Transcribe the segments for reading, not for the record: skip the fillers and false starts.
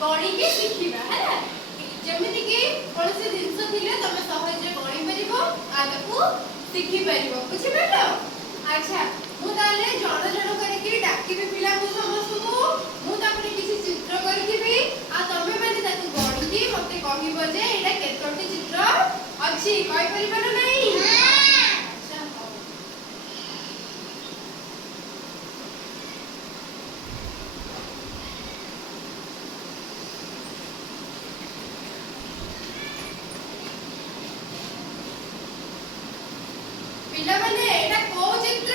गणिकी शिखिबा हैला जेमिति कि कोनसे जिंस थिले तमे सहज गणि परिबो आगु शिखि परिबो बुझि परलो। अच्छा मु ताले जण जण करके डाकिबी पिला को समस्त को मु तापरे किछि चित्र करथिबी आ तमे माने ताकु गणिकी मते कहिबो जे एटा केतोटी चित्र अछि कहि परिबो ना नहीं। अच्छा हो पिला माने एटा को चित्र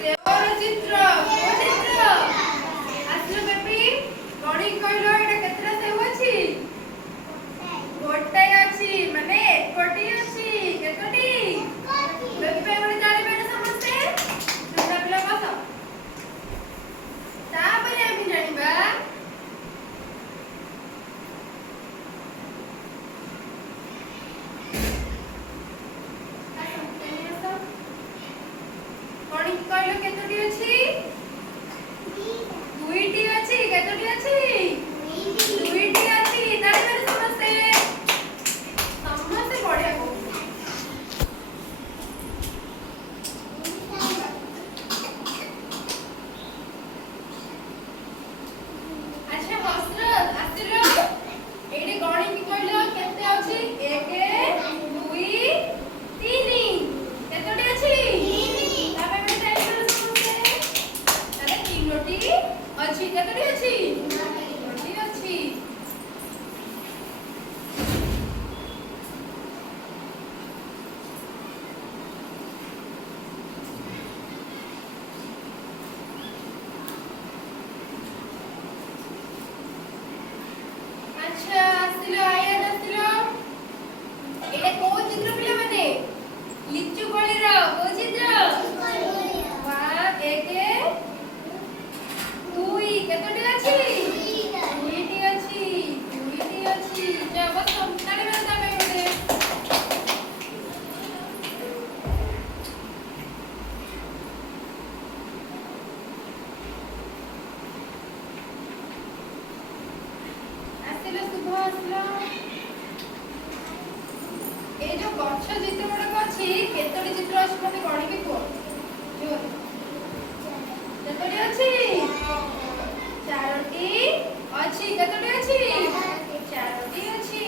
देवर चित्र को चित्र आसलो बेबी गणि कहलो एटा केतरा सेव अछि गोटे अछि माने एकोटी अछि केतोटी बेबी पे गोटे जानि बेटा समझते दुटा पिला बस तापरे आमी जानिबा गणि कहलो केतोटी अछि दुईटी अछि केतोटी अछि दुईटी अछि जानि बेटा समझते समझते बढ़िया को अच्छा हसरत आसिलो एडी गणि की कहलो केते अछि 1 2 3 केतोटी अछि 3 तापे बेटा टाइम समझते ताले तीनोटी अछि केतोटी अछि तीनोटी अछि। अच्छा आसिलो आया आसिलो एटा को चित्र पिला माने लिचु कोली रो को चित्र वाह 1 2 केतोटी अछि दुईटी अछि जा बस ताले बेटा तापे गोटे आसिलो शुभ आसिलो ए जो गच्छ चित्र गुडा अछि केतोटी चित्र अछि मते गणि के को जो केतोटी अछि चारोटी अछि केतोटी अछि चारोटी अछि।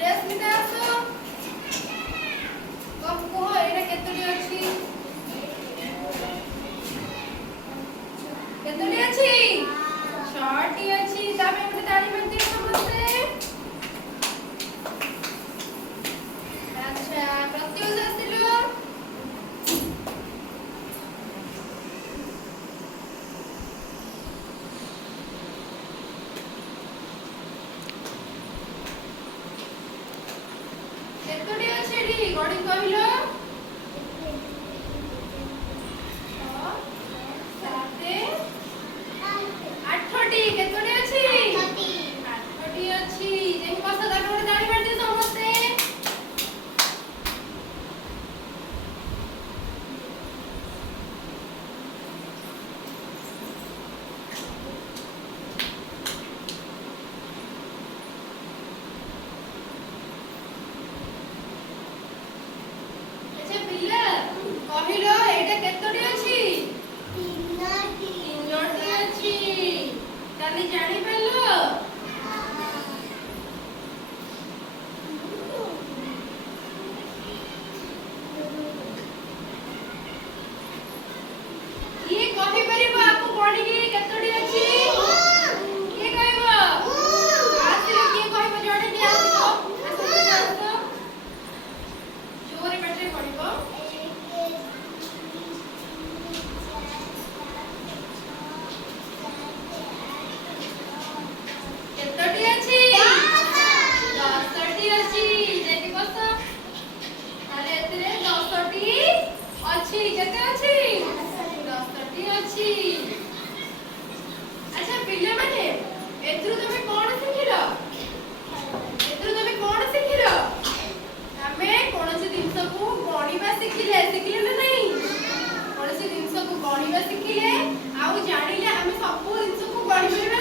रश्मिता आसो कम को एटा केतोटी अछि केतोटी अछि छटी अछि तामे मते ताली मारते समझते। अच्छा प्रत्युष आसिलो केतोटी अछि एडी गणि कहिलो 8टी केतोटी अछि 8टी अछि जेहि बस ताके गोटे जानि पारते समझते अच्छा पिला कहिलो एटा केतोटी अछि तीनोटी अछि ताले जानि पारलो किए कहि परिबो आपको गणि की केतोटी अछि किए कहबो आसिलो किए कहबो जणे कि आसिलो आसिलो जोरे पाटे पडिबो केतोटी अछि 10टी अछि जेति बस ताले एतरे 10टी अछि केते अछि 10टी ଏଠି ଅଛି। ଆଚ୍ଛା ପିଲାମାନେ ଏଥିରୁ ତମେ କଣ ଶିଖିଲ? ଏଥିରୁ ତମେ କଣ ଶିଖିଲ? ଆମେ କୌଣସି ଜିନିଷକୁ ଗଣିବା ଶିଖିଲେ ନା ନାହିଁ? କୌଣସି ଜିନିଷକୁ ଗଣିବା ଶିଖିଲେ ଆଉ ଜାଣିଲେ ଆମେ ସବୁ ଜିନିଷକୁ ଗଣିପାରିବା